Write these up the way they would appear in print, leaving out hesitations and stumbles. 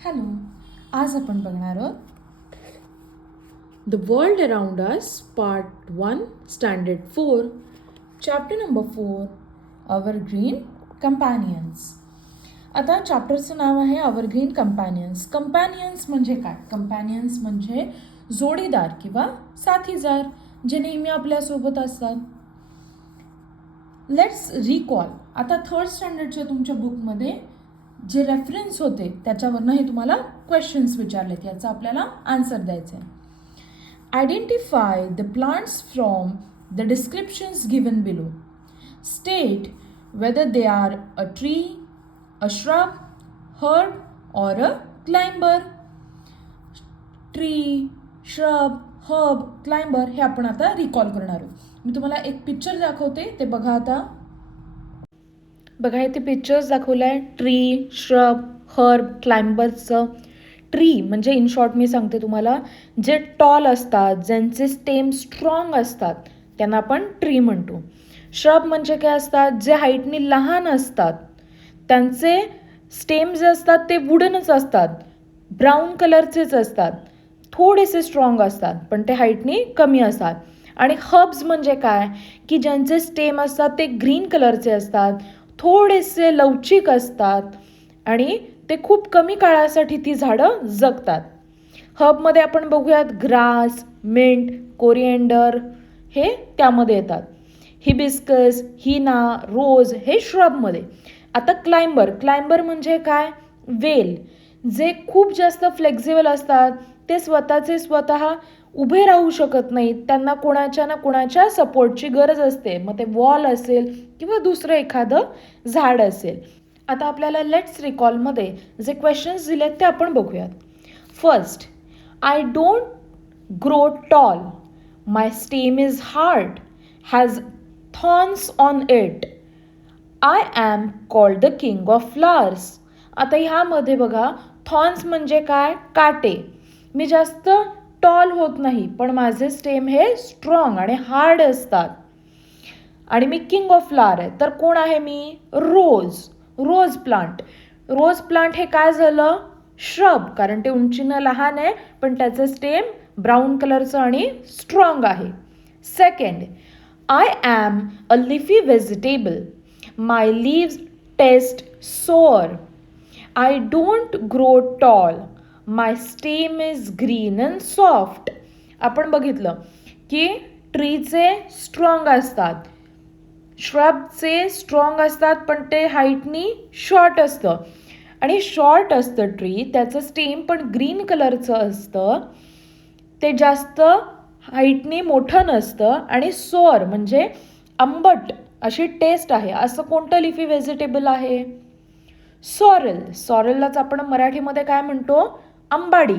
Hello, आज आपण बघणार आहोत the world around us part 1 standard 4 chapter number 4 our green companions. आता चॅप्टरचं नाव आहे अवर ग्रीन कंपॅनियन्स. कंपॅनियन्स म्हणजे काय? कंपॅनियन्स म्हणजे जोडीदार किंवा साथीदार जे नेहमी आपल्यासोबत असतात. Let's recall. आता थर्ड स्टँडर्डच्या तुमच्या बुकमध्ये जे रेफरन्स होते त्याच्यावरनं हे तुम्हाला क्वेश्चन्स विचारलेत, याचा आपल्याला आन्सर द्यायचं आहे. Identify the plants from the descriptions given below. State whether they are a tree, a shrub, herb or a climber. Tree, shrub, herb, climber हे आपण आता रिकॉल करणार आहोत. मी तुम्हाला एक पिक्चर दाखवते, ते बघा. आता बघा, इथे पिक्चर्स दाखवलं आहे ट्री, श्रब, हर्ब, क्लाइंबर्सचं. ट्री म्हणजे इन शॉर्ट मी सांगते तुम्हाला, जे टॉल असतात, ज्यांचे स्टेम स्ट्रॉंग असतात त्यांना आपण ट्री म्हणतो. श्रब म्हणजे काय असतात? जे हाईटनी लहान असतात, त्यांचे स्टेम जे असतात ते वुडनच असतात, ब्राऊन कलरचेच असतात, थोडेसे स्ट्रॉंग असतात पण ते हाईटनी कमी असतात. आणि हर्ब्स म्हणजे काय? की ज्यांचे स्टेम असतात ते ग्रीन कलरचे असतात, थोडेसे लवचिक असतात आणि ते खूप कमी काळासाठी ती झाडं जगतात. हर्बमध्ये आपण बघूयात ग्रास, मिंट, कोरिएंडर हे त्यामध्ये येतात. हिबिस्कस, हिना, रोज हे श्रबमध्ये. आता क्लाइंबर म्हणजे काय? वेल, जे खूप जास्त फ्लेक्झिबल असतात, ते स्वतः उभे राहू शकत नाहीत, त्यांना कोणाच्या ना कोणाच्या सपोर्टची गरज असते. मग ते वॉल असेल किंवा दुसरं एखादं झाड असेल. आता आपल्याला लेट्स रिकॉलमध्ये जे क्वेश्चन्स दिलेत ते आपण बघूयात. First, I don't grow tall, my stem is hard, has thorns on it, I am called the king of flowers. आता ह्यामध्ये बघा, थॉर्न्स म्हणजे काय? काटे. मी जास्त टॉल होत नाही पण माझे स्टेम हे स्ट्रॉंग आणि हार्ड असतात. आणि मी किंग ऑफ फ्लावर आहे. तर कोण आहे मी? Rose plant. रोज प्लांट हे काय झालं? श्रब, कारण ते उंचीनं लहान आहे पण त्याचं स्टेम ब्राऊन कलरचं आणि स्ट्रॉंग आहे. Second, I am a leafy vegetable, my leaves taste sour, I don't grow tall, my stem is green and soft. आपण बघितलं की ट्रीचे स्ट्रॉंग असतात, श्रबचे स्ट्रॉंग असतात पण ते हाईटनी शॉर्ट असतं. आणि शॉर्ट असतं ट्री, त्याचं स्टेम पण ग्रीन कलरचं असतं, ते जास्त हाईटनी मोठं नसतं. आणि सोअर म्हणजे आंबट अशी टेस्ट आहे. असं कोणतं लिफी व्हेजिटेबल आहे? सॉरेल. सॉरेललाच आपण मराठीमध्ये काय म्हणतो? अंबाडी.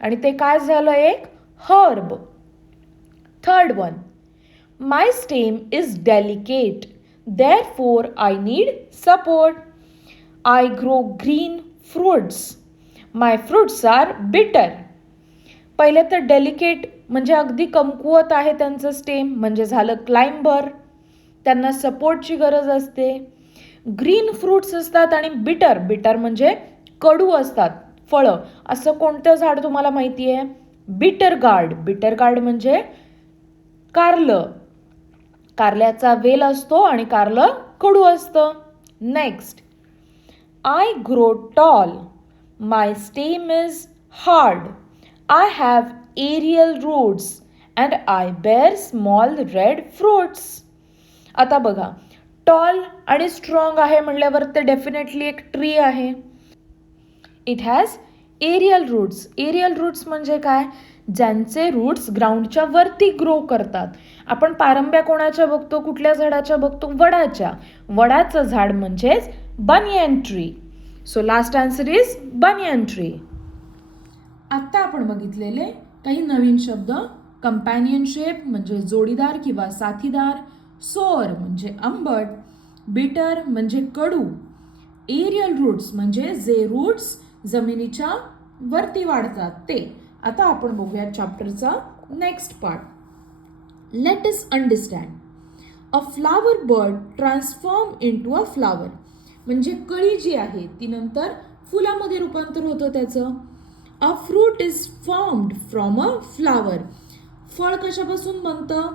आणि ते काय झालं? एक herb. Third one, my stem is delicate, therefore I need support, I grow green fruits, my fruits are bitter. पहिले तर डेलिकेट म्हणजे अगदी कमकुवत आहे त्यांचं स्टेम, म्हणजे झालं क्लाइंबर, त्यांना सपोर्टची गरज असते. ग्रीन फ्रूट्स असतात आणि बिटर म्हणजे कडू असतात फळं. असं कोणतं झाड तुम्हाला माहिती आहे? बिटर गार्ड म्हणजे कारलं. कारल्याचा वेल असतो आणि कारलं कडू असतं. Next, I grow tall, my stem is hard, I have aerial roots and I bear small red fruits. आता बघा, टॉल आणि स्ट्रॉंग आहे म्हटल्यावर ते डेफिनेटली एक ट्री आहे. It has aerial roots. Aerial roots म्हणजे काय? ज्यांचे रूट्स ग्राउंडच्या वरती ग्रो करतात. आपण पारंब्या कोणाच्या बघतो? कुठल्या झाडाच्या बघतो? वडाच्या. वडाचं झाड म्हणजेच banyan tree. So last answer is banyan tree. आत्ता आपण बघितलेले काही नवीन शब्द. कंपॅनियनशिप म्हणजे जोडीदार किंवा साथीदार, सोअर म्हणजे आंबट, बिटर म्हणजे कडू, एरियल रूट्स म्हणजे जे रूट्स जमिनीच्या वरती वाढतात ते. आता आपण बघूया चॅप्टरचा next part. Let us understand. A flower bud transform into a flower म्हणजे कळी जी आहे ती नंतर फुलामध्ये रूपांतर होतं त्याचं. A fruit is formed from a flower. फळ कशापासून बनतं?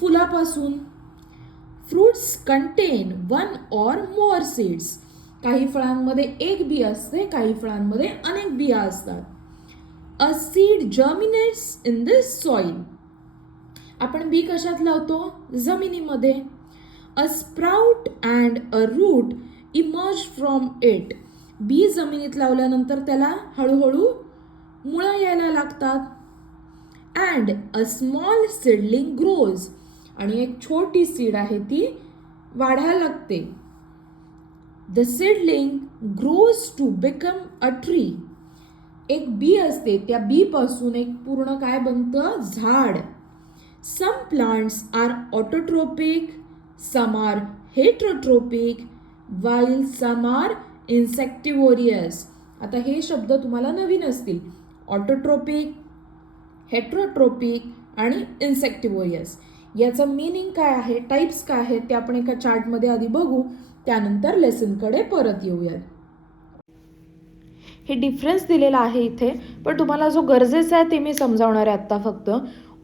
फुलापासून. Fruits contain one or more seeds. काही फळांमध्ये एक बी असते, काही फळांमध्ये अनेक बिया असतात. A seed germinates in the soil. आपण बी कशात लावतो? जमिनीमध्ये. A sprout and a root emerge from it. बी जमिनीत लावल्यानंतर त्याला हळूहळू मुळं यायला लागतात. And a small seedling grows. आणि एक छोटी सीड आहे ती वाढायला लागते. The seedling grows to become a tree. एक बी असते, त्या बी पासून एक पूर्ण काय बनतं? झाड. Some plants are autotrophic, some are heterotrophic, while some are insectivorous. आता हे शब्द तुम्हाला नवीन असतील. ऑटोट्रोपिक, हेट्रोट्रोपिक आणि इन्सेक्टिव्होरियस. याचं मीनिंग काय आहे, टाइप्स काय आहेत ते आपण एका चार्टमध्ये आधी बघू, त्यानंतर लेसनकडे परत येऊयात. हे डिफरन्स दिलेला आहे इथे, पण तुम्हाला जो गरजेचा आहे ते मी समजावणार आहे आत्ता फक्त.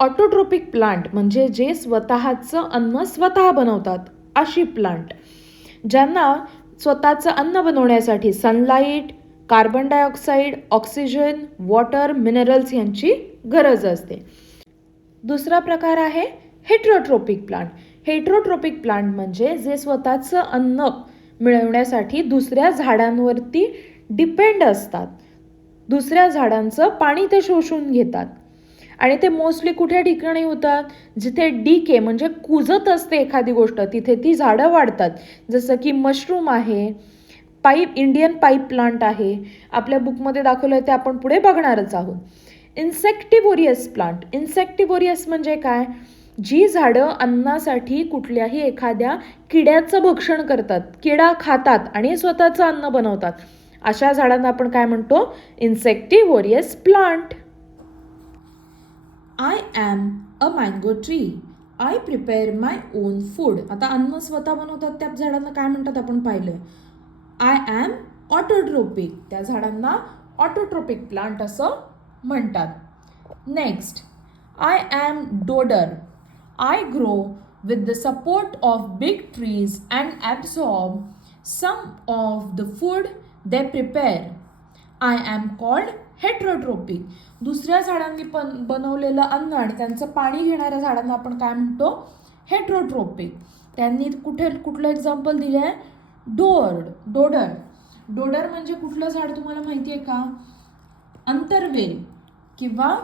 ऑटोट्रोपिक प्लांट म्हणजे जे स्वतःचं अन्न स्वतः बनवतात अशी प्लांट, ज्यांना स्वतःचं अन्न बनवण्यासाठी sunlight, carbon dioxide, oxygen, water, minerals यांची गरज असते. दुसरा प्रकार आहे हेट्रोट्रोपिक प्लांट. हेट्रोट्रोपिक प्लांट म्हणजे जे स्वतःचं अन्न मिळवण्यासाठी दुसऱ्या झाडांवरती डिपेंड असतात. दुसऱ्या झाडांचं पाणी ते शोषून घेतात आणि ते मोस्टली कुठे ठिकाणी होतात? जिथे डीके म्हणजे कुजत असते एखादी गोष्ट तिथे ती झाडं वाढतात. जसं की मशरूम आहे, इंडियन पाईप प्लांट आहे, आपल्या बुकमध्ये दाखवलं आहे ते आपण पुढे बघणारच आहोत. इन्सेक्टिव्होरियस प्लांट. इन्सेक्टिव्होरियस म्हणजे काय? जी झाडं अन्नासाठी कुठल्याही एखाद्या किड्याचं भक्षण करतात, किडा खातात आणि स्वतःचं अन्न बनवतात, अशा झाडांना आपण काय म्हणतो? Insectivorous plant. I am a mango tree. I prepare my own food. आता अन्न स्वतः बनवतात त्या झाडांना काय म्हणतात आपण पाहिलं. I am autotrophic. त्या झाडांना ऑटोट्रोपिक प्लांट असं म्हणतात. Next, I am dodder. I grow with the support of big trees and absorb some of the food they prepare. I am called heterotrophic. दुसऱ्या झाडांनी बनवलेलं अन्न आणि त्यांचं पाणी घेणाऱ्या झाडांना आपण काय म्हणतो? हेट्रोट्रोपिक. त्यांनी कुठलं एक्झाम्पल दिलं आहे? डोडर. डोडर म्हणजे कुठलं झाड तुम्हाला माहिती आहे का? अंतरवेल किंवा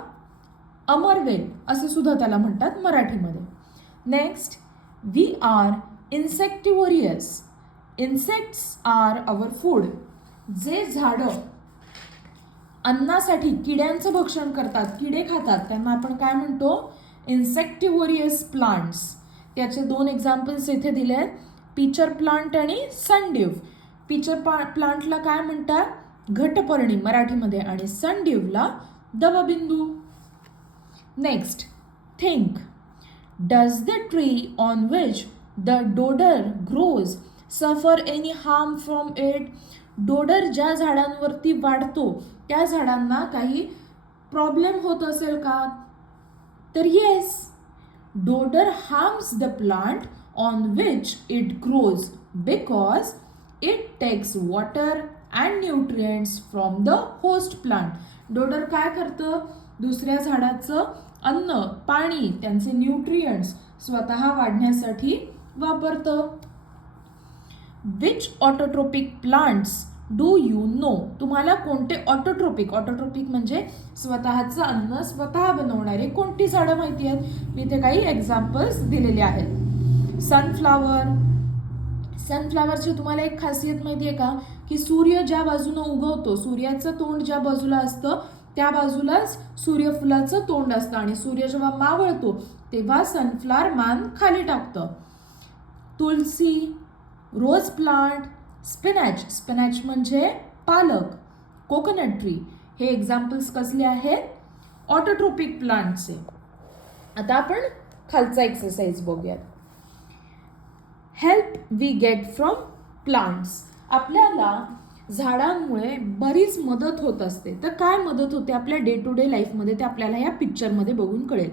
अमरवेल असं सुद्धा त्याला म्हणतात मराठीमध्ये. Next, we are insectivorous. Insects are our food. जे झाडं अन्नासाठी किड्यांचं भक्षण करतात, किडे खातात, त्यांना आपण काय म्हणतो? इन्सेक्टिव्होरियस प्लांट्स. त्याचे 2 एक्झाम्पल्स इथे दिले आहेत, पिचर प्लांट आणि सनड्यू. पिचर प्लांटला काय म्हणतात? घटपर्णी मराठीमध्ये आणि सनड्यूला दवबिंदू. Next, think. Does the tree on which the dodder grows सफर any harm from it. Dodder ज्या झाडांवरती वाढतो त्या झाडांना काही प्रॉब्लेम होत असेल का? तर yes, dodder harms the plant on which it grows because it takes water and nutrients from the host plant. Dodder काय करतं? दुसऱ्या झाडाचं अन्न, पाणी, त्यांचे न्यूट्रिएंट्स स्वतः वाढण्यासाठी वापरतं. Which autotrophic plants do you know. तुम्हाला कोणते ऑटोट्रोपिक म्हणजे स्वतःचं अन्न स्वतः बनवणारे कोणती झाडं माहिती आहेत? मी इथे काही एक्झाम्पल्स दिलेले आहेत. सनफ्लावर. सनफ्लावरची तुम्हाला एक खासियत माहिती आहे का? की सूर्य ज्या बाजूनं उगवतो, सूर्याचं तोंड ज्या बाजूला असतं त्या बाजूलाच सूर्यफुलाचं तोंड असतं आणि सूर्य जेव्हा मावळतो तेव्हा सनफ्लावर मान खाली टाकतं. तुलसी, रोज प्लांट, स्पिनॅच म्हणजे पालक, कोकोनट ट्री, हे एक्झाम्पल्स कसले आहेत? ऑटोट्रोपिक प्लांटचे. आता आपण खालचा एक्सरसाइज बघूयात. Help we get from plants. आपल्याला झाडांमुळे बरीच मदत होत असते. तर काय मदत होते आपल्या डे टू डे लाईफमध्ये ते आपल्याला या पिक्चरमध्ये बघून कळेल.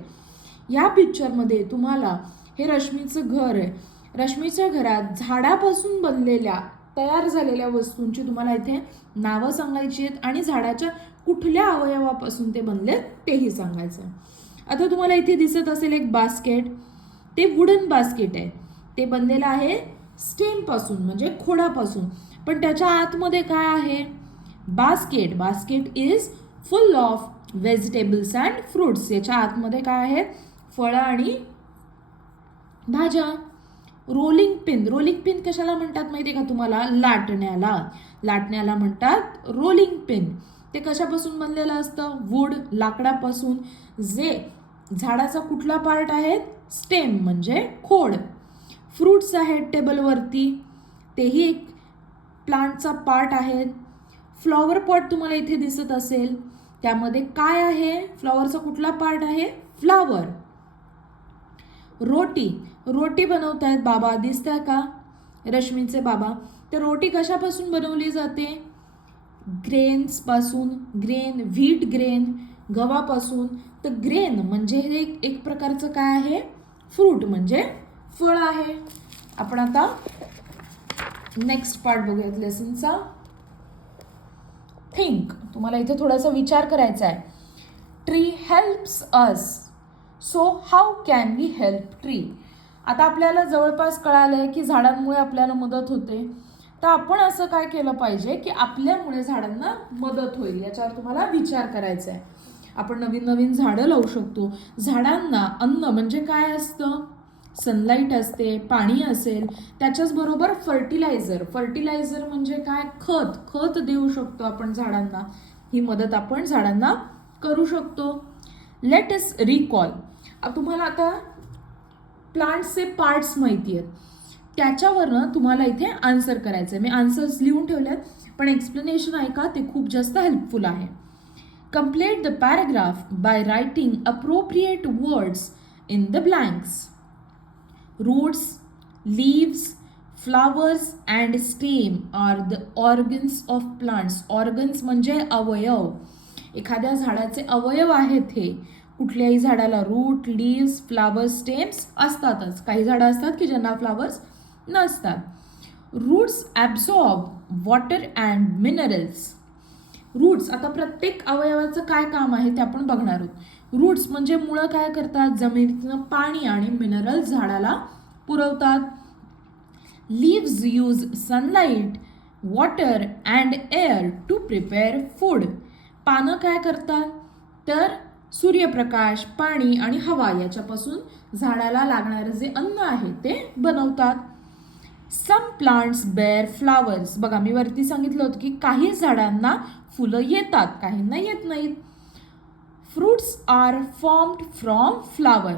या पिक्चरमध्ये तुम्हाला हे रश्मीचं घर आहे. रश्मीच्या घरात झाडापासून बनलेल्या तयार झालेल्या वस्तूंची तुम्हाला इथे नावं सांगायची आहेत आणि झाडाच्या कुठल्या अवयवापासून ते बनले तेही सांगायचं आहे. आता तुम्हाला इथे दिसत असेल एक बास्केट. ते वुडन बास्केट आहे. ते बनलेलं आहे स्टेमपासून म्हणजे खोडापासून. पण त्याच्या आतमध्ये काय आहे? Basket. Basket is full of vegetables and fruits. याच्या आतमध्ये काय आहे? फळं आणि भाज्या. Rolling pin. रोलिंग पिन कशाला म्हणतात माहिती आहे का तुम्हाला? लाटण्याला. लाटण्याला म्हणतात रोलिंग पिन. ते कशापासून बनलेलं असतं? वूड, लाकडापासून. जे झाडाचा कुठला पार्ट आहे? स्टेम म्हणजे खोड. फ्रुट्स आहेत टेबलवरती, तेही एक प्लांटचा पार्ट आहेत. फ्लॉवर पॉट तुम्हाला इथे दिसत असेल, त्यामध्ये काय आहे? फ्लॉवरचा कुठला पार्ट आहे? फ्लावर. रोटी. रोटी बनवतायत बाबा, दिसतंय का? रश्मीचे बाबा. तर रोटी कशापासून बनवली जाते? ग्रेन्सपासून. ग्रेन, व्हीट ग्रेन, गव्हापासून. तर ग्रेन म्हणजे हे एक प्रकारचं काय आहे? फ्रूट म्हणजे फळ आहे. आपण आता नेक्स्ट पार्ट बघूयात लेसनचा. थिंक. तुम्हाला इथे थोडासा विचार करायचा आहे. Tree helps us, so how can we help tree? आता आपल्याला जवळपास कळालंय की झाडांमुळे आपल्याला मदत होते. तर आपण असं काय केलं पाहिजे की आपल्यामुळे झाडांना मदत होईल याच्यावर तुम्हाला विचार करायचा आहे. आपण नवीन नवीन झाडं लावू शकतो. झाडांना अन्न म्हणजे काय असतं? सनलाईट असते, पाणी असेल, त्याच्याच बरोबर फर्टिलायझर. फर्टिलायझर म्हणजे काय? खत. खत देऊ शकतो आपण झाडांना. ही मदत आपण झाडांना करू शकतो. Let us recall. तुम्हाला आता प्लांट्सचे पार्ट्स माहिती आहेत, त्याच्यावरनं तुम्हाला इथे आन्सर करायचं आहे. मी आन्सर्स लिहून ठेवलेत, पण एक्सप्लेनेशन ऐका, ते खूप जास्त हेल्पफुल आहे. Complete the paragraph by writing appropriate words in the blanks. Roots, leaves, flowers and stem are the organs of plants. Organs म्हणजे अवयव. एखाद्या झाडाचे अवयव आहेत हे. कुठल्याही झाडाला रूट, लीव्स, फ्लावर्स, स्टेम्स असतातच. काही झाडं असतात की ज्यांना फ्लावर्स नसतात. Roots absorb water and minerals. Roots, आता प्रत्येक अवयवाचं काय काम आहे ते आपण बघणार आहोत. रूट्स म्हणजे मुळं काय करतात? जमिनीतनं पाणी आणि मिनरल झाडाला पुरवतात. Leaves use sunlight, water and air to prepare food. पानं काय करतात? तर सूर्यप्रकाश, पाणी आणि हवा याच्यापासून झाडाला लागणारं जे अन्न आहे ते बनवतात. Some plants bear flowers. बघा, मी वरती सांगितलं होतं की काही झाडांना फुलं येतात, काहींना येत नाहीत. Fruits are formed from flower.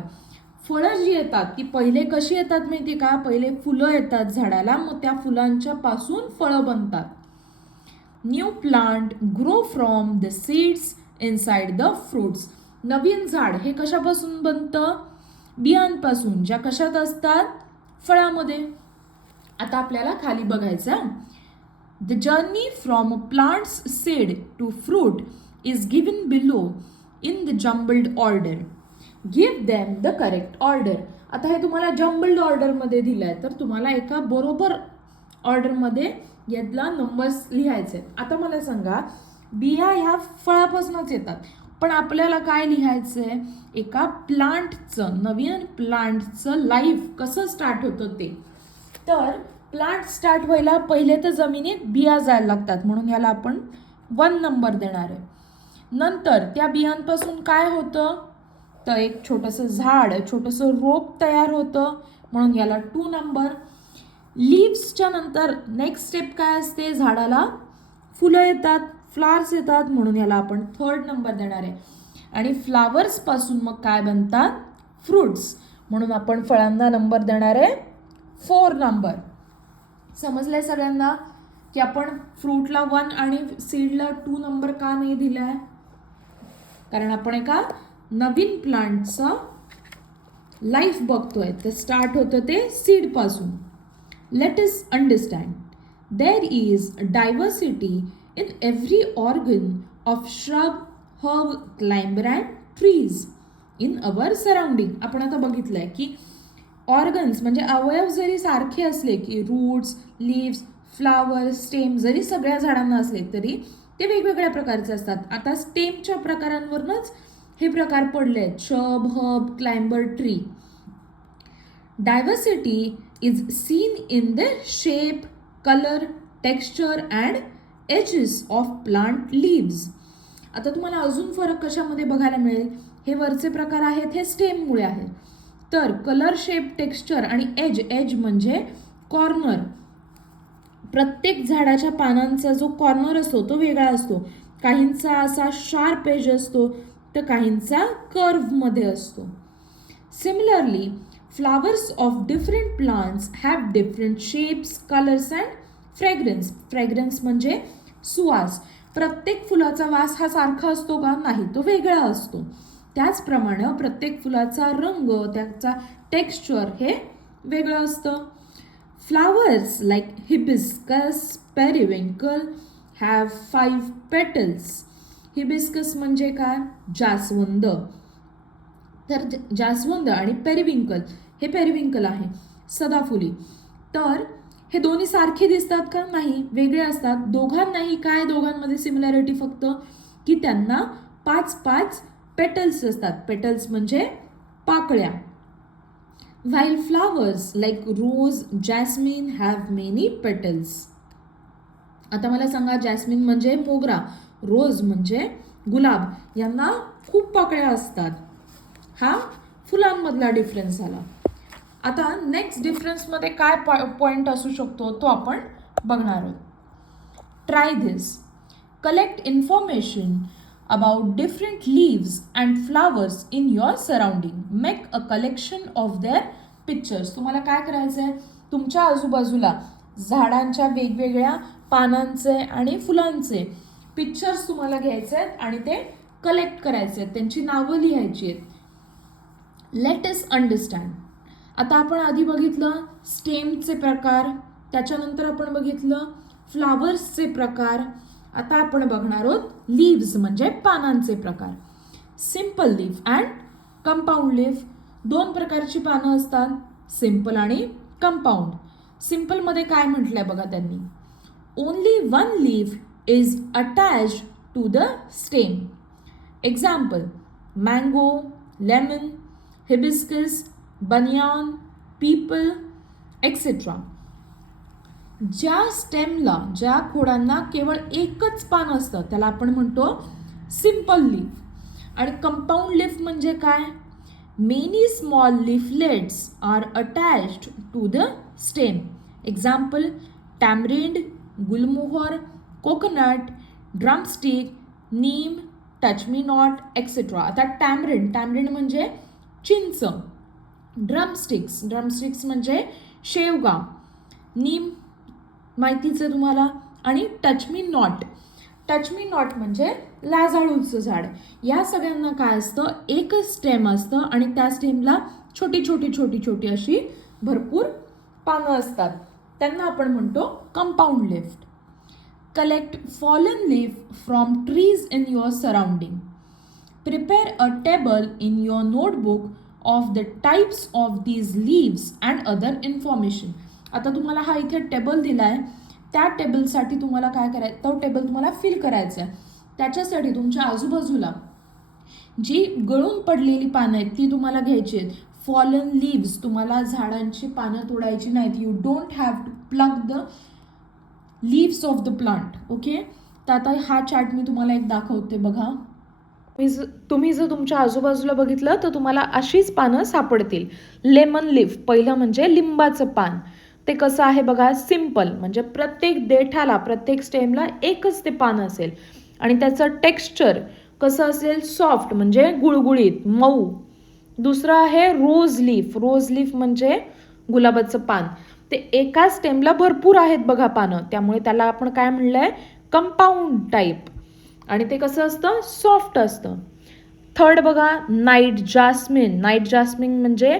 फळं जी येतात ती पहिले कशी येतात माहिती का? पहिले फुलं येतात झाडाला, मग त्या फुलांच्या पासून फळं बनतात. New plant grow from the seeds inside the fruits. नवीन झाड हे कशापासून बनतं? बियांपासून, ज्या कशात असतात? फळामध्ये. आता आपल्याला खाली बघायचं. The journey from a plant's seed to fruit is given below in the jumbled order. Give them the correct order. आता हे तुम्हाला जम्बल्ड ऑर्डरमध्ये दिलं आहे, तर तुम्हाला एका बरोबर ऑर्डरमध्ये यातला नंबर्स लिहायचे आहेत. आता मला सांगा, बिया ह्या फळापासूनच येतात, पण आपल्याला काय लिहायचं आहे? एका प्लांटचं, नवीन प्लांटचं लाईफ कसं स्टार्ट होतं ते. तर प्लांट स्टार्ट व्हायला पहिले तर जमिनीत बिया जायला लागतात, म्हणून याला आपण 1 नंबर देणार आहे. नंतर त्या बियांपासून काय होतं? तर एक छोटंसं झाड, छोटंसं रोप तयार होतं, म्हणून याला 2 नंबर. लीव्सच्या नंतर नेक्स्ट स्टेप काय असते? झाडाला फुलं येतात, फ्लावर्स येतात, म्हणून याला आपण 3rd नंबर देणार आहे. आणि फ्लावर्सपासून मग काय बनतात? फ्रुट्स, म्हणून आपण फळांना नंबर देणार आहे 4 नंबर. समजलंय सगळ्यांना की आपण फ्रूटला 1 आणि सीडला 2 नंबर का नाही दिलाय? कारण आपण एका नवीन प्लांटचा लाईफ बघतोय. ते स्टार्ट होतं ते सीडपासून. Let us understand. There is diversity in every organ of shrub, herb, climber and trees in our surrounding. आपण आता बघितलंय की ऑर्गन्स म्हणजे अवयव जरी सारखे असले की रूट्स, लीव्स, फ्लावर, स्टेम जरी सगळ्या झाडांना असले तरी ते वेगवेगळ्या प्रकारचे असतात. आता स्टेमच्या प्रकारांवरनच हे प्रकार पडले आहेत, shrub, herb, climber, tree. Diversity is seen in the shape, colour, texture and edges of plant leaves. आता तुम्हाला अजून फरक कशामध्ये बघायला मिळेल? हे वरचे प्रकार आहेत हे स्टेममुळे आहेत. तर कलर, शेप, टेक्स्चर आणि एज म्हणजे कॉर्नर. प्रत्येक झाडाच्या पानांचा जो कॉर्नर असतो तो वेगळा असतो. काहींचा असा शार्प एज असतो तर काहींचा कर्वमध्ये असतो. Similarly flowers of different plants have different shapes, colours and fragrance. Fragrance म्हणजे सुवास. प्रत्येक फुलाचा वास हा सारखा असतो का? नाही, तो वेगळा असतो. त्याचप्रमाणे प्रत्येक फुलाचा रंग, त्याचा टेक्स्चर हे वेगळं असतं. Flowers like hibiscus, periwinkle have 5 petals. Hibiscus म्हणजे काय? जास्वंद. तर जास्वंद आणि पेरिविंकल, हे पेरिविंकल आहे सदाफुली. तर हे दोन्ही सारखे दिसतात का? नाही, वेगळे असतात. दोघांनाही काय, दोघांमध्ये सिमिलॅरिटी फक्त की त्यांना 5 पेटल्स असतात. पेटल्स म्हणजे पाकळ्या. While flowers like rose, jasmine have many petals. आता मला सांगा, जॅस्मिन म्हणजे मोगरा, रोज म्हणजे गुलाब, यांना खूप पाकळ्या असतात. हा फुलांमधला डिफरन्स झाला. आता नेक्स्ट डिफरन्समध्ये काय पॉईंट असू शकतो तो आपण बघणार आहोत. Try this. Collect information about different leaves and flowers in your surrounding. Make a collection of their pictures. तुम्हाला काय करायचं आहे? तुमच्या आजूबाजूला झाडांच्या वेगवेगळ्या पानांचे आणि फुलांचे पिक्चर्स तुम्हाला घ्यायचे आहेत आणि ते कलेक्ट करायचे आहेत, त्यांची नावं लिहायची आहेत. Late us understand. आता आपण आधी बघितलं स्टेमचे प्रकार, त्याच्यानंतर आपण बघितलं फ्लावर्सचे प्रकार. आता आपण बघणार आहोत लीव्स म्हणजे पानांचे प्रकार. Simple leaf and compound leaf. 2 प्रकारची पानं असतात, सिंपल आणि कंपाऊंड. सिंपलमध्ये काय म्हटलंय बघा त्यांनी, only 1 leaf is attached to the stem. Example, mango, lemon, hibiscus, banyan, peepal etcetera. ज्या स्टेमला, ज्या खोडांना केवळ एकच पान असतं त्याला आपण म्हणतो सिंपल लीफ. आणि कंपाऊंड लीफ म्हणजे काय? Many small leaflets are attached to the stem. Example, tamarind, gulmohar, coconut, drumstick, neem, touch me not etcetera. आता टॅमरिंड म्हणजे चिंच. ड्रमस्टिक्स म्हणजे शेवगा. नीम माहितीच आहे तुम्हाला. आणि टच मी नॉट म्हणजे लाजाळूचं झाड. या सगळ्यांना काय असतं? एकच स्टेम असतं आणि त्या स्टेमला छोटी छोटी अशी भरपूर पानं असतात, त्यांना आपण म्हणतो compound leaf. Collect fallen leaf from trees in your surrounding. Prepare a table in your notebook of the types of these leaves and other information. आता तुम्हाला हा इथे टेबल दिला आहे, त्या टेबलसाठी तुम्हाला काय करायचं, तो टेबल तुम्हाला फिल करायचा आहे. त्याच्यासाठी तुमच्या आजूबाजूला जी गळून पडलेली पानं आहेत ती तुम्हाला घ्यायची आहेत. फॉलन लीव्स, तुम्हाला झाडांची पानं तोडायची नाहीत. You don't have to plug the leaves off the plant. Okay. तर आता हा चार्ट मी तुम्हाला एक दाखवते बघा. तुम्ही जर तुमच्या आजूबाजूला बघितलं तर तुम्हाला अशीच पानं सापडतील. लेमन लीफ, पहिलं म्हणजे लिंबाचं पान. ते कसं आहे बघा, सिंपल म्हणजे प्रत्येक देठाला, प्रत्येक स्टेमला एकच ते पान असेल आणि त्याचं टेक्स्चर कसं असेल, सॉफ्ट म्हणजे गुळगुळीत, मऊ. दुसरं आहे रोज लीफ म्हणजे गुलाबाचं पान. ते एका स्टेमला भरपूर आहेत बघा पानं, त्यामुळे त्याला आपण काय म्हणलंय, कंपाऊंड टाईप. आणि ते कसं असतं, सॉफ्ट असतं. थर्ड बघा, नाईट जास्मिन म्हणजे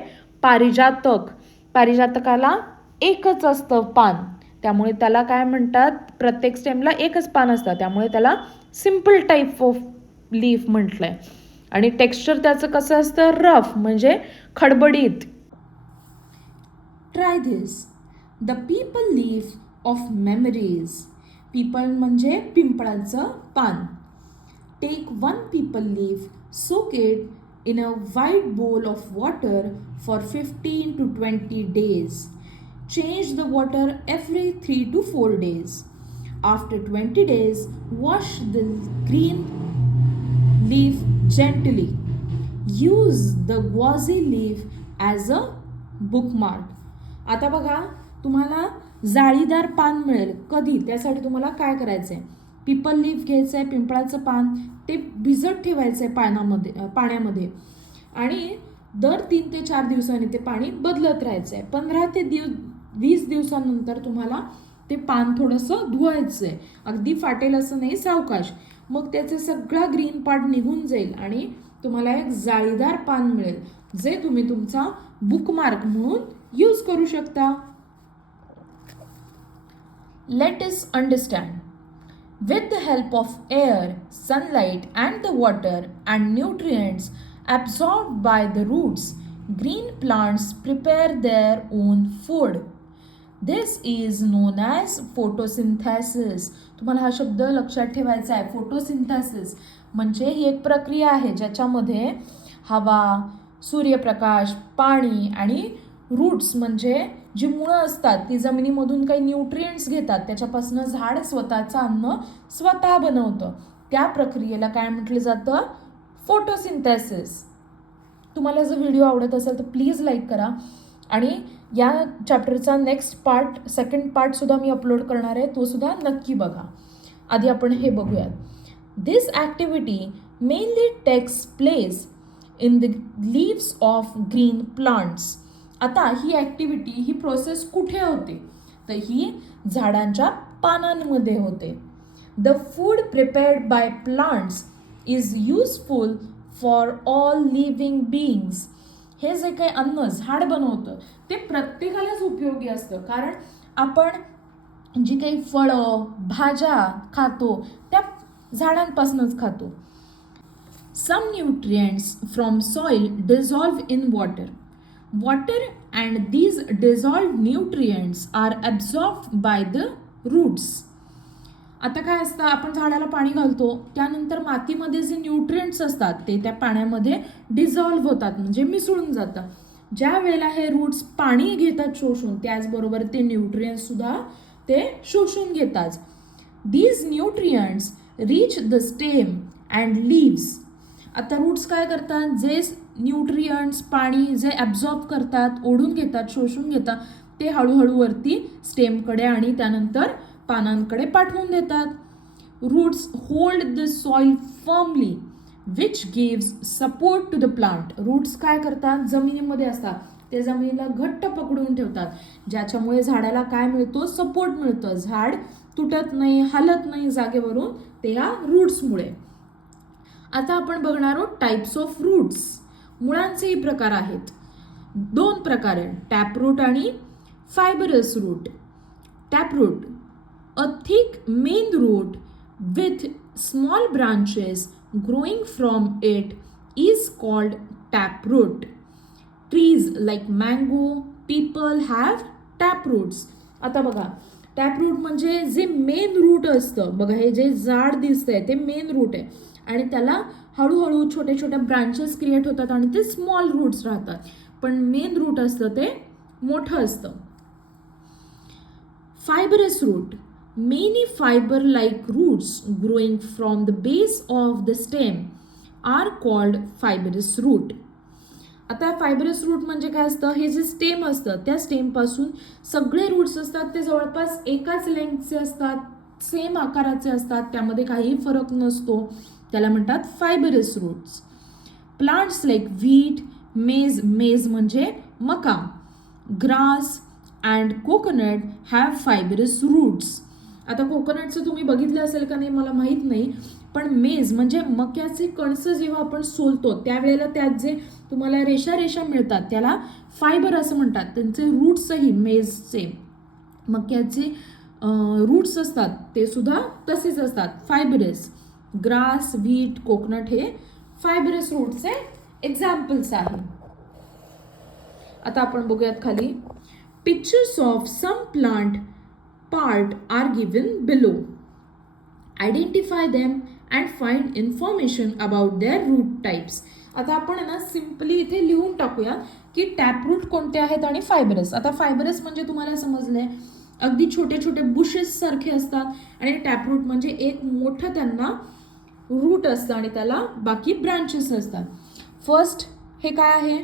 पारिजातकाला एकच असतं पान, त्यामुळे त्याला काय म्हणतात, प्रत्येक स्टेमला एकच पान असतं, त्यामुळे त्याला सिम्पल टाईप ऑफ लीफ म्हटलंय. आणि टेक्स्चर त्याचं कसं असतं, रफ म्हणजे खडबडीत. Try this. The peepal leaf of memories. Peepal म्हणजे पिंपळाचं पान. Take one peepal leaf, soak it in a wide bowl of water for 15 to 20 days. Change the water every 3 to 4 days. After 20 days, wash the green leaf gently. Use the gauzy leaf as a bookmark. आता बघा, तुम्हाला जाळीदार पान मिळेल कधी, त्यासाठी तुम्हाला काय करायचं आहे, पीपल लीफ घ्यायचं आहे, पिंपळाचं पान, ते भिजत ठेवायचं आहे पाण्यामध्ये आणि दर 3 ते 4 दिवसांनी ते पाणी बदलत राहायचं आहे. 15 ते 20 दिवसानंतर तुम्हाला ते पान थोडंसं धुवायचं आहे, अगदी फाटेल असं नाही, सावकाश. मग त्याचा सगळा ग्रीन पार्ट निघून जाईल आणि तुम्हाला एक जाळीदार पान मिळेल, जे तुम्ही तुमचा बुकमार्क म्हणून यूज करू शकता. Let us understand. With the help of air, sunlight, and the water and nutrients absorbed by the roots, green plants prepare their own food. This is known as photosynthesis. तुम्हाला हा शब्द लक्षात ठेवायचा आहे, photosynthesis. म्हणजे ही एक प्रक्रिया आहे ज्याच्यामध्ये हवा, सूर्यप्रकाश, पाणी आणि रूट्स म्हणजे जी मुळं असतात ती जमिनीमधून काही न्यूट्रिएंट्स घेतात, त्याच्यापासून झाड स्वतःचं अन्न स्वतः बनवतं. त्या प्रक्रियेला काय म्हटलं जातं, फोटोसिंथेसिस. तुम्हाला जर व्हिडिओ आवडत असेल तर प्लीज लाईक करा आणि या चॅप्टरचा नेक्स्ट पार्ट, सेकंड पार्टसुद्धा मी अपलोड करणार आहे, तो सुद्धा नक्की बघा. आधी आपण हे बघूयात. This activity mainly takes place in the leaves of green plants. आता ही ॲक्टिव्हिटी, ही प्रोसेस कुठे होते, तर ही झाडांच्या पानांमध्ये होते. The food prepared by plants is useful for all living beings. हे जे काही अन्न झाड बनवतं ते प्रत्येकालाच उपयोगी असतं, कारण आपण जी काही फळं, भाज्या खातो त्या झाडांपासूनच खातो. Some nutrients from soil dissolve in water. Water and these dissolved nutrients are absorbed by the roots. आता काय असतं, आपण झाडाला पाणी घालतो, त्यानंतर मातीमध्ये जे न्यूट्रिएंट्स असतात ते त्या पाण्यामध्ये डिझॉल्व्ह होतात, म्हणजे मिसळून जातात. ज्या वेळेला हे रूट्स पाणी घेतात शोषून, त्याचबरोबर ते न्यूट्रिएंट्स सुद्धा ते शोषून घेतात. These nutrients reach the stem and leaves. आता रूट्स काय करतात, जे न्यूट्रिएंट्स, पाणी जे ॲब्झॉर्ब करतात, ओढून घेतात, शोषून घेतात, ते हळूहळू वरती स्टेमकडे आणि त्यानंतर पानांकडे पाठवून देतात. Roots hold the soil firmly which gives support to the plant. Roots काय करतात, जमिनीमध्ये असतात, ते जमिनीला घट्ट पकडून ठेवतात, ज्याच्यामुळे झाडाला काय मिळतो, सपोर्ट मिळतं. झाड तुटत नाही, हलत नाही जागेवरून, ते या रूट्समुळे. आता आपण बघणार आहोत टाइप्स ऑफ रूट्स. मुळांचेही प्रकार आहेत, 2 प्रकार आहेत, टॅपरूट आणि fibrous root. Taproot, a thick main root with small branches growing from it is called taproot. Trees like mango, peepal have taproots. आता बघा, टॅपरूट म्हणजे जे मेन रूट असतं, बघा हे जे झाड दिसतंय ते मेन रूट आहे आणि त्याला हळूहळू छोट्या छोट्या ब्रांचेस क्रिएट होतात आणि ते स्मॉल रूट्स राहतात, पण मेन रूट असतं ते मोठं असतं. Fibrous root, many fibre like roots growing from the base of the stem are called fibrous root. आता फायबरस रूट म्हणजे काय असतं, हे जे स्टेम असतं त्या स्टेमपासून सगळे रूट्स असतात ते जवळपास एकाच लेंथचे असतात, सेम आकाराचे असतात, त्यामध्ये काही फरक नसतो, त्याला म्हणतात fibrous roots. Plants like wheat, maize म्हणजे मका, grass and coconut have fibrous roots. आता कोकोनटचं तुम्ही बघितलं असेल का नाही मला माहीत नाही, पण मेज म्हणजे मक्याचे कणसं जेव्हा आपण सोलतो त्यावेळेला त्यात जे तुम्हाला रेषा रेषा मिळतात त्याला फायबर असं म्हणतात, त्यांचे रूट्सही मेजचे मक्याचे रूट्स असतात ते सुद्धा तसेच असतात, फायबरस. ग्रास, व्हीट, कोकोनट हे फायबरस रूट्सचे एक्झाम्पल्स आहे. आता आपण बघूयात खाली. Pictures of some plant part are given below. Identify them and find information about their root types. आता आपण ना सिम्पली इथे लिहून टाकूया की टॅपरूट कोणते आहेत आणि फायबरस. आता फायबरस म्हणजे तुम्हाला समजलंय अगदी छोटे छोटे बुशेस सारखे असतात आणि टॅपरूट म्हणजे एक मोठं त्यांना रूट असतं आणि त्याला बाकी ब्रांचेस असतात. फर्स्ट हे काय आहे,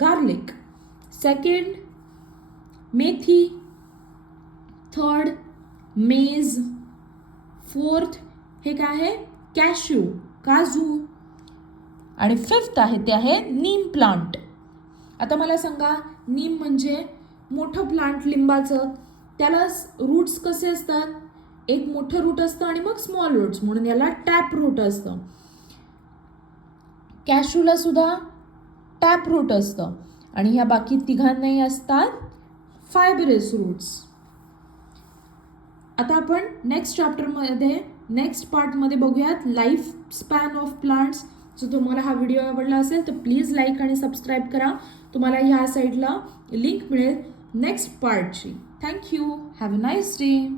गार्लिक. सेकंड मेथी. थर्ड मेज. फोर्थ हे काय आहे, कॅश्यू, काजू. आणि फिफ्थ आहे ते आहे नीम प्लांट. आता मला सांगा, नीम म्हणजे मोठं प्लांट लिंबाचं, त्याला रूट्स कसे असतात, एक मोठं रूट असतं आणि मग स्मॉल रूट्स, म्हणून याला टॅप रूट असतं. कॅश्यूला सुद्धा टॅप रूट असतं आणि ह्या बाकी तिघांनाही असतात फायबरस रूट्स. आता आपण नेक्स्ट पार्टमध्ये बघूयात लाईफ स्पॅन ऑफ प्लांट्स. जर तुम्हाला हा व्हिडिओ आवडला असेल तर प्लीज लाईक आणि सबस्क्राईब करा. तुम्हाला ह्या साईडला लिंक मिळेल नेक्स्ट पार्टची. Thank you. Have a nice day.